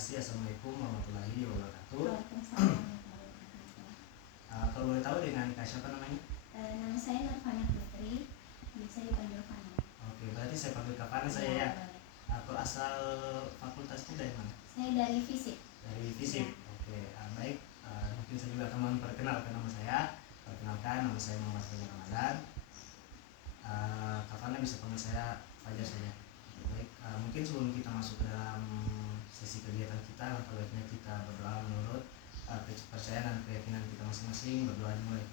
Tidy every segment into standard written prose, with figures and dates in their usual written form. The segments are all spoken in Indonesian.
kasih. Assalamualaikum warahmatullahi wabarakatuh. Waalaikumsalam warahmatullahi wabarakatuh. Kalau boleh tahu dengan Kak siapa namanya? Nama saya Nurfana Putri, biasa dipanggil Fana. Oke, berarti saya panggil Kak Fana saya ya. Kalau asal fakultasnya dari mana? Saya dari fisik. Dari fisik. Ya. Oke, baik. Mungkin saya juga akan memperkenalkan nama saya. Perkenalkan, nama saya Muhammad Fajar Ramadan. Kak Fana bisa panggil saya Fajar saja. Baik, mungkin sebelum kita masuk ke dalam sesi kegiatan kita, langkah baiknya kita berdoa menurut kepercayaan dan keyakinan kita masing-masing. Berdoa dimulai.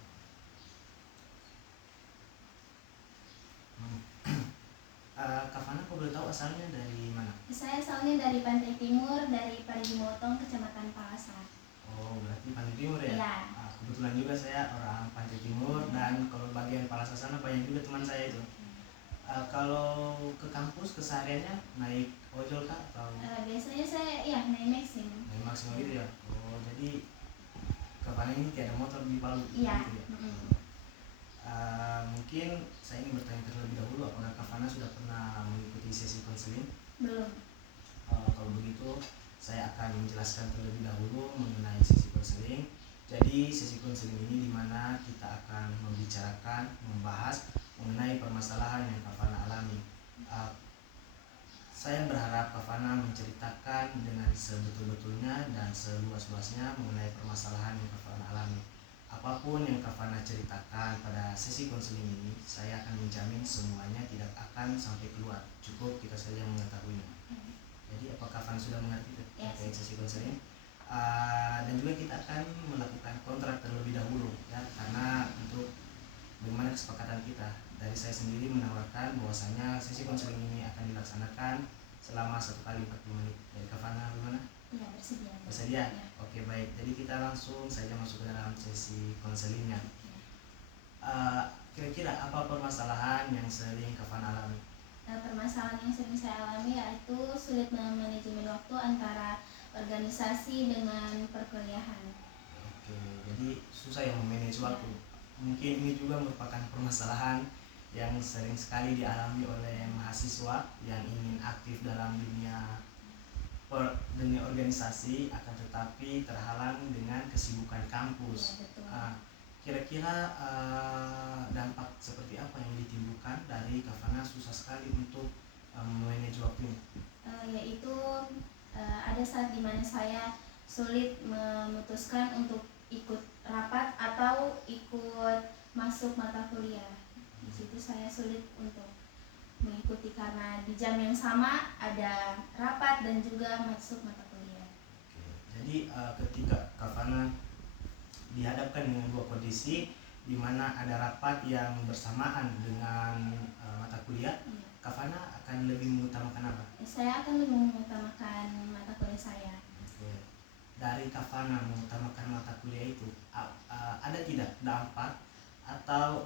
Kak Fana, kau boleh tahu asalnya dari mana? Saya asalnya dari Pantai Timur, dari Parigi Motong, Kecamatan Palasar. Oh, berarti Pantai Timur ya? Iya. Kebetulan juga saya orang Pantai Timur, dan kalau bagian Palasar sana banyak juga teman saya itu. Kalau ke kampus kesehariannya naik ojol kah atau? Biasanya saya naik maxim. Naik maksimal gitu ya? Oh, jadi Kak Fana ini tiada motor di Palu Iya. gitu ya? Mungkin saya ingin bertanya terlebih dahulu, apakah Kak Fana sudah pernah mengikuti sesi konseling? Belum. Kalau begitu saya akan menjelaskan terlebih dahulu mengenai sesi konseling. Jadi sesi konseling ini dimana kita akan membahas mengenai permasalahan yang Kak Fana alami. Saya berharap Kak Fana menceritakan dengan sebetul-betulnya dan seluas-luasnya mengenai permasalahan yang Kak Fana alami. Apapun yang Kak Fana ceritakan pada sesi konseling ini, saya akan menjamin semuanya tidak akan sampai keluar. Cukup kita saja mengetahuinya. Jadi apakah Kak Fana sudah mengerti terkait sesi konseling? Dan juga kita akan melakukan kontrak terlebih dahulu ya, karena untuk bagaimana kesepakatan kita. Dari saya sendiri menawarkan bahwasanya sesi konseling ini akan dilaksanakan selama 1 kali 40 menit. Dari Kak Fana bagaimana? Iya, bersedia. Bersedia? Ya. Oke, baik. Jadi kita langsung saja masuk ke dalam sesi konselingnya. Kira-kira apa permasalahan yang sering Kak Fana alami? Permasalahan yang sering saya alami yaitu sulit memanajemen waktu antara organisasi dengan perkuliahan. Oke, jadi susah yang memanage waktu. Mungkin ini juga merupakan permasalahan yang sering sekali dialami oleh mahasiswa yang ingin aktif dalam dunia organisasi, akan tetapi terhalang dengan kesibukan kampus. Ya, betul. Kira-kira dampak seperti apa yang ditimbulkan dari Kak Fana susah sekali untuk memanage waktunya? Yaitu ada saat dimana saya sulit memutuskan untuk ikut rapat atau ikut masuk mata kuliah. Di situ saya sulit untuk mengikuti karena di jam yang sama ada rapat dan juga masuk mata kuliah. Oke. Jadi ketika Kak Fana dihadapkan dengan dua kondisi di mana ada rapat yang bersamaan dengan mata kuliah, Kak Fana akan lebih mengutamakan apa? Saya akan lebih mengutamakan mata kuliah saya. Oke. Dari Kak Fana mengutamakan mata kuliah itu, ada tidak dampak atau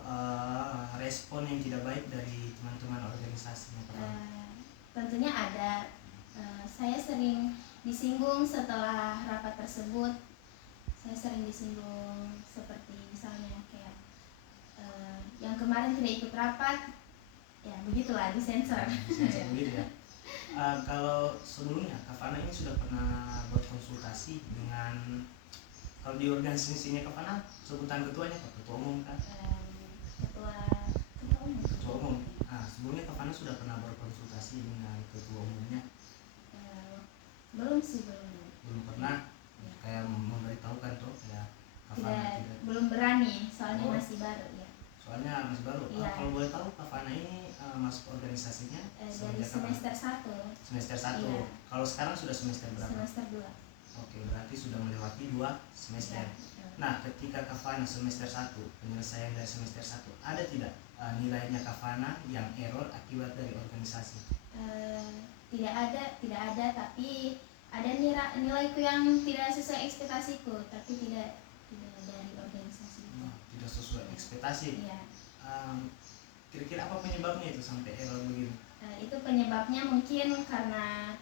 respon yang tidak baik dari teman-teman organisasi? Tentunya ada. Saya sering disinggung setelah rapat tersebut. Saya sering disinggung seperti misalnya kayak yang kemarin tidak ikut rapat, ya begitulah, disensor. Disensor begitu ya. Kalau sebelumnya Kak Fana ini sudah pernah berkonsultasi dengan, kalau di organisasinya Kak Fana sebutan ketuanya Pak, ketua umum kan? Ketua umum. Ketua umum. Sebelumnya Kak Fana sudah pernah berkonsultasi dengan ketua umumnya? Belum sih, belum. Belum pernah. Kayak memberitahukan tuh ya Kak Fana tidak. Belum berani, soalnya masih baru ya. Soalnya masih baru. Iya. Kalau boleh tahu Kak Fana ini masuk organisasinya dari semester 1. Semester 1. Iya. Kalau sekarang sudah semester berapa? Semester 2. Oke, berarti sudah melewati 2 semester. Iya. Nah, ketika Kak Fana semester 1, penyelesaian dari semester 1, ada tidak nilainya Kak Fana yang error akibat dari organisasi? Tidak ada, tapi ada nilaiku yang tidak sesuai ekspektasiku, tapi tidak dari organisasi. Tidak sesuai ekspektasi. Iya. Kira-kira apa penyebabnya itu sampai error begini? Itu penyebabnya mungkin karena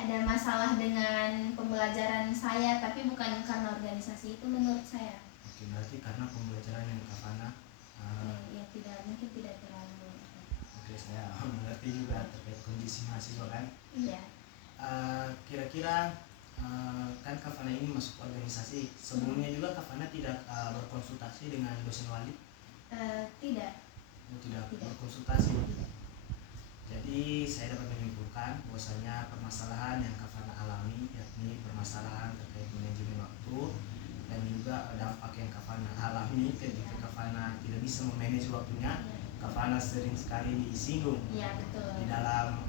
ada masalah dengan pembelajaran saya, tapi bukan karena organisasi itu menurut saya. Oke, berarti karena pembelajaran yang Kak Fana Mungkin tidak terlalu. Oke, saya mengerti. mengerti juga terkait kondisi mahasiswa kan. Iya. Kira-kira kan Kavana ini masuk organisasi. Sebelumnya juga Kavana tidak berkonsultasi dengan dosen wali? Tidak. Tidak Tidak. berkonsultasi. Jadi saya dapat menyimpulkan bahwasanya permasalahan yang Kavana alami yakni permasalahan terkait manajemen waktu dan juga dampak yang Kavana alami ketika Kavana tidak bisa memanage waktunya. Kavana sering sekali disinggung Iya, betul. di dalam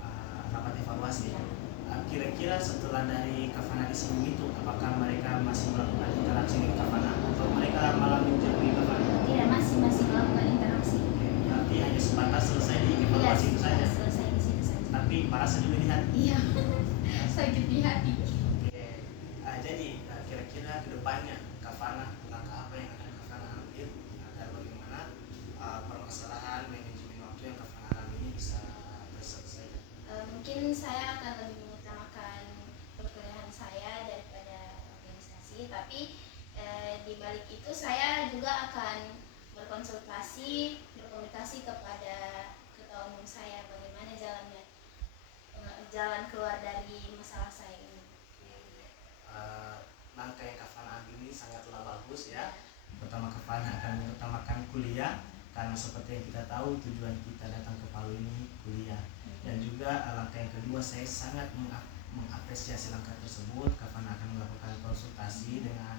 rapat evaluasi. Iya. Kira-kira setelah dari Kavana disinggung itu, apakah mereka masih melakukan interaksi dengan Kavana atau mereka malah menjauhi Kavana? Tidak, masih melakukan interaksi. Oke, berarti hanya sebatas selesai di Iya, evaluasi itu saja. selesai di situ saja. Tapi merasa juga di hati. Iya. Sakit di hati. Oke, jadi kira-kira kedepannya Kavana, langkah apa yang akan Kavana ambil agar bagaimana permasalahan manajemen waktu yang Kavana alami ini bisa terselesaikan? Mungkin saya akan lebih mengutamakan perkuliahan saya daripada organisasi, tapi di balik itu saya juga akan berkomunikasi kepada ketua umum saya bagaimana jalan keluar dari masalah saya ini. Langkah yang Kavana ambil ini sangatlah bagus ya. Pertama, Kavana akan mengutamakan kuliah karena seperti yang kita tahu tujuan kita datang ke Palu ini kuliah. Dan juga langkah yang kedua, saya sangat mengapresiasi langkah tersebut. Kavana akan melakukan konsultasi dengan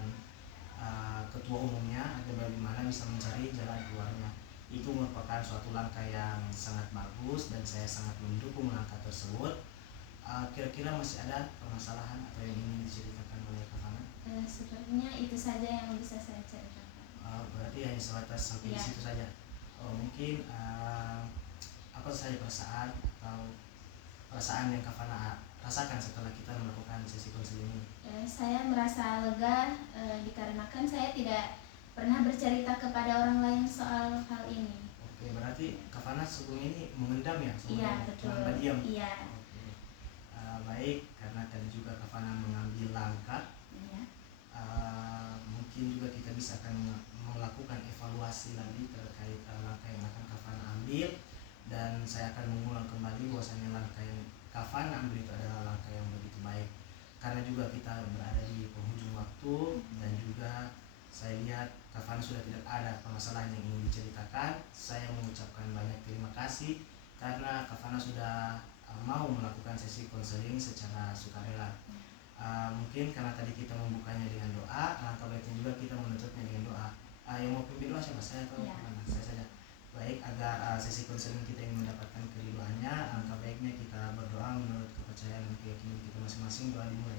ketua umumnya agar bagaimana bisa mencari jalan keluarnya. Itu merupakan suatu langkah yang sangat bagus dan saya sangat mendukung langkah tersebut. Kira-kira masih ada permasalahan atau yang ingin diceritakan oleh Kavana? Sepertinya itu saja yang bisa saya ceritakan. Berarti hanya sebatas sampai di situ saja. Mungkin apa saja perasaan yang Kavana rasakan setelah kita melakukan sesi konseling ini? Saya merasa lega dikarenakan saya tidak pernah bercerita kepada orang lain soal hal ini. Oke, berarti Kavana sebelum ini mengendam ya? Iya, betul. Cuma berdiam? Iya. Oke. Baik, karena tadi juga Kavana mengambil langkah. Iya. Mungkin juga kita bisa akan melakukan evaluasi lagi terkait langkah yang akan Kavana ambil. Dan saya akan mengulang kembali bahwasanya langkah yang Kavana ambil itu adalah langkah yang begitu baik. Karena juga kita berada di penghujung waktu dan juga saya lihat Kavana sudah tidak ada permasalahan yang ingin diceritakan. Saya mengucapkan banyak terima kasih karena Kavana sudah mau melakukan sesi konseling secara sukarela. Mungkin karena tadi kita membukanya dengan doa, alangkah baiknya juga kita menutupnya dengan doa. Yang mau pimpin doa siapa? Saya atau mana? Saya saja. Baik, agar sesi konseling kita ingin mendapatkan keriduannya, alangkah baiknya kita berdoa menurut kepercayaan dan keyakinan kita masing-masing. Doa dimulai.